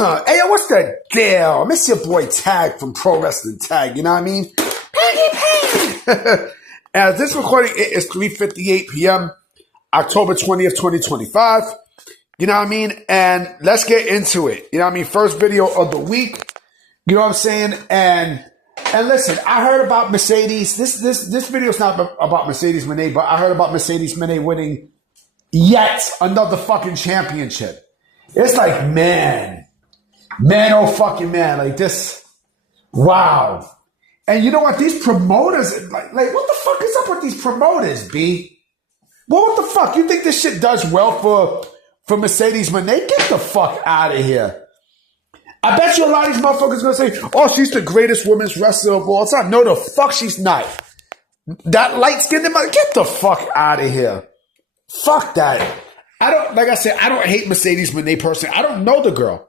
Hey, yo, what's the deal? Miss your boy Tag from Pro Wrestling Tag, you know what I mean? Piggy. As this recording, it is 3:58 p.m., October 20th, 2025. You know what I mean? And let's get into it. You know what I mean? First video of the week. You know what I'm saying? And listen, I heard about Mercedes. This video is not about Mercedes Moné, but I heard about Mercedes Moné winning yet another fucking championship. It's like, man, oh fucking man, like this, wow. And you know what? These promoters, like what the fuck is up with these promoters, B? Well, what the fuck? You think this shit does well for Mercedes Moné? Get the fuck out of here. I bet you a lot of these motherfuckers gonna say, oh, she's the greatest women's wrestler of all time. No, the fuck she's not. That light-skinned, get the fuck out of here. Fuck that. Like I said, I don't hate Mercedes Moné personally. I don't know the girl.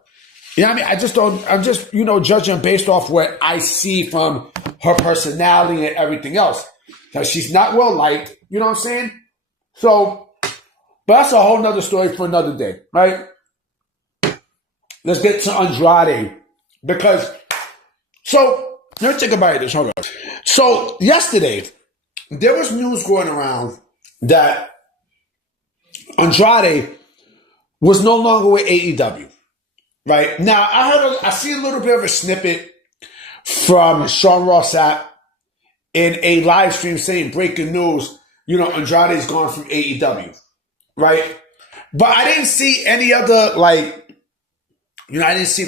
You know what I mean? I'm just, judging based off what I see from her personality and everything else. Now, she's not well liked, you know what I'm saying? So, but that's a whole nother story for another day, right? Let's get to Andrade. Let me think about this. Hold on. So, yesterday, there was news going around that Andrade was no longer with AEW. Right now, I see a little bit of a snippet from Sean Ross Sapp in a live stream saying breaking news. Andrade's gone from AEW, right? But I didn't see any other I didn't see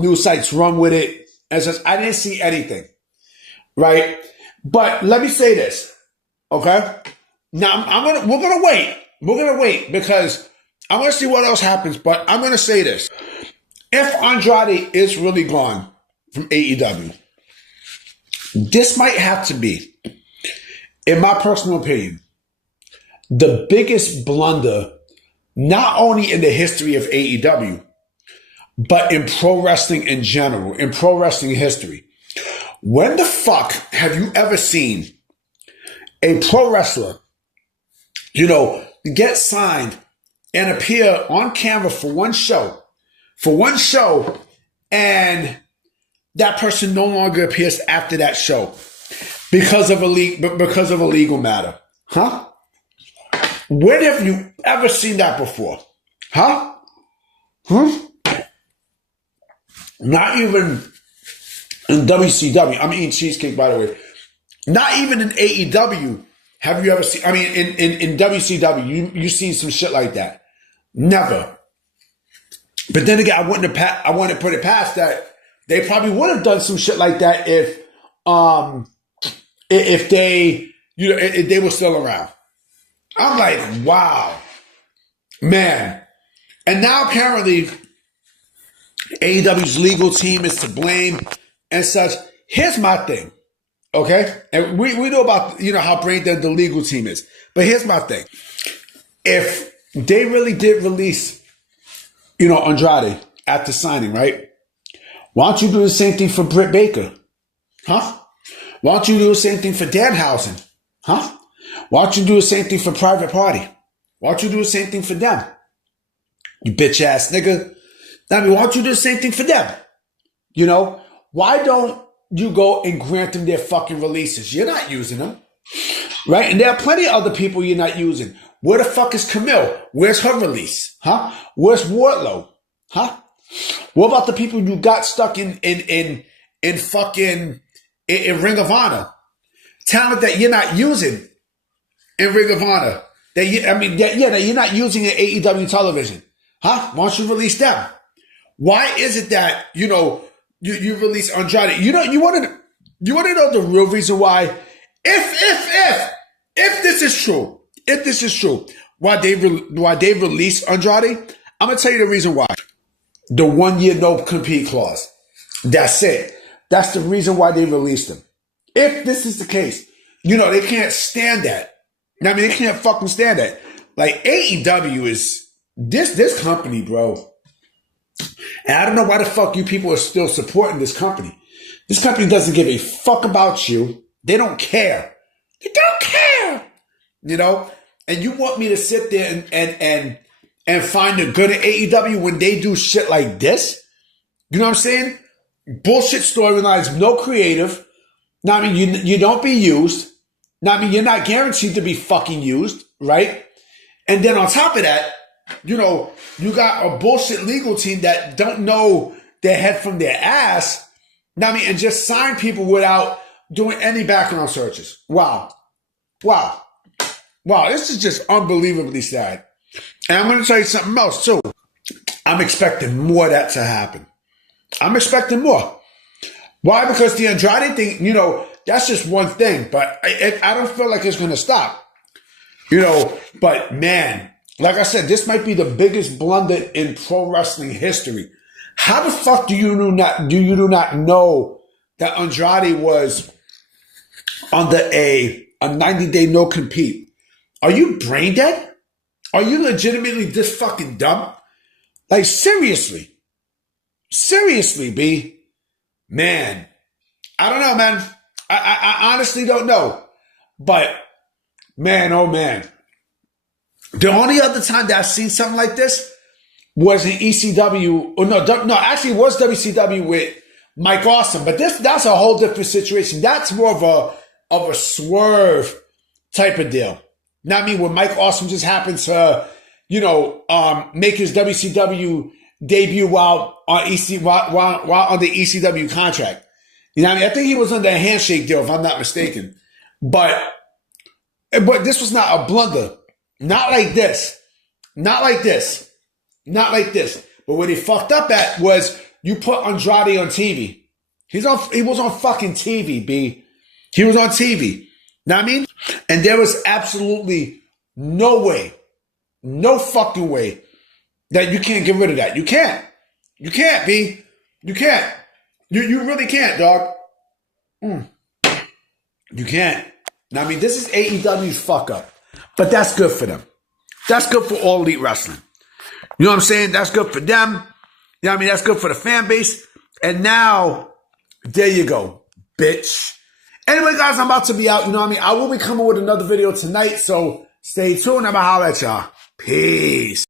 news sites run with it. I didn't see anything, right? But let me say this, okay? Now we're gonna wait. We're gonna wait because I want to see what else happens, but I'm going to say this. If Andrade is really gone from AEW, this might have to be, in my personal opinion, the biggest blunder, not only in the history of AEW, but in pro wrestling in general, in pro wrestling history. When the fuck have you ever seen a pro wrestler, get signed and appear on camera for one show, and that person no longer appears after that show because of a legal matter? Huh? When have you ever seen that before? Huh? Not even in WCW. I'm eating cheesecake, by the way. Not even in AEW have you ever seen. I mean, in WCW, you've seen some shit like that. Never. But then again, I wouldn't put it past that they probably would have done some shit like that if they if they were still around. I'm like, wow, man. And now apparently AEW's legal team is to blame and such. Here's my thing, okay? And we know about how brain dead the legal team is, but here's my thing: if they really did release, Andrade after signing, right? Why don't you do the same thing for Britt Baker? Huh? Why don't you do the same thing for Danhausen? Huh? Why don't you do the same thing for Private Party? Why don't you do the same thing for them? You bitch ass nigga. I mean, why don't you do the same thing for them? Why don't you go and grant them their fucking releases? You're not using them. Right? And there are plenty of other people you're not using. Where the fuck is Camille? Where's her release? Huh? Where's Wardlow? Huh? What about the people you got stuck in fucking Ring of Honor? Talent that you're not using in Ring of Honor. That you're not using in AEW television. Huh? Why don't you release them? Why is it that, you release Andrade? You want to know the real reason why? If this is true, why they released Andrade, I'm gonna tell you the reason why. The 1 year no compete clause. That's it. That's the reason why they released him. If this is the case, they can't stand that. I mean, they can't fucking stand that. Like AEW is this company, bro. And I don't know why the fuck you people are still supporting this company. This company doesn't give a fuck about you. They don't care. They don't care. And you want me to sit there and find the good in AEW when they do shit like this? You know what I'm saying? Bullshit storylines, no creative. Now, I mean, you don't be used. Now, I mean, you're not guaranteed to be fucking used, right? And then on top of that, you know, you got a bullshit legal team that don't know their head from their ass. Now, I mean, and just sign people without doing any background searches. Wow. Wow. Wow, this is just unbelievably sad. And I'm going to tell you something else, too. I'm expecting more of that to happen. I'm expecting more. Why? Because the Andrade thing, you know, that's just one thing. But I don't feel like it's going to stop. You know, but man, like I said, this might be the biggest blunder in pro wrestling history. How the fuck do you not know that Andrade was under a 90-day no compete? Are you brain dead? Are you legitimately this fucking dumb? Like, seriously. Seriously, B. Man. I don't know, man. I honestly don't know. But, man, oh, man. The only other time that I've seen something like this was in ECW. Or no, actually it was WCW with Mike Awesome. But that's a whole different situation. That's more of a swerve type of deal. Now, I mean, when Mike Awesome just happened to, you know, make his WCW debut while on while on the ECW contract. You know what I mean? I think he was under a handshake deal, if I'm not mistaken. But this was not a blunder. Not like this. Not like this. Not like this. But what he fucked up at was you put Andrade on TV. He was on fucking TV, B. He was on TV. Know what I mean? And there was absolutely no way, no fucking way that you can't get rid of that. You can't. You can't, B. You can't. You really can't, dog. You can't. Now, I mean, this is AEW's fuck up. But that's good for them. That's good for All Elite Wrestling. You know what I'm saying? That's good for them. You know what I mean? That's good for the fan base. And now, there you go, bitch. Anyway, guys, I'm about to be out. You know what I mean? I will be coming with another video tonight, so stay tuned. I'm going to holler at y'all. Peace.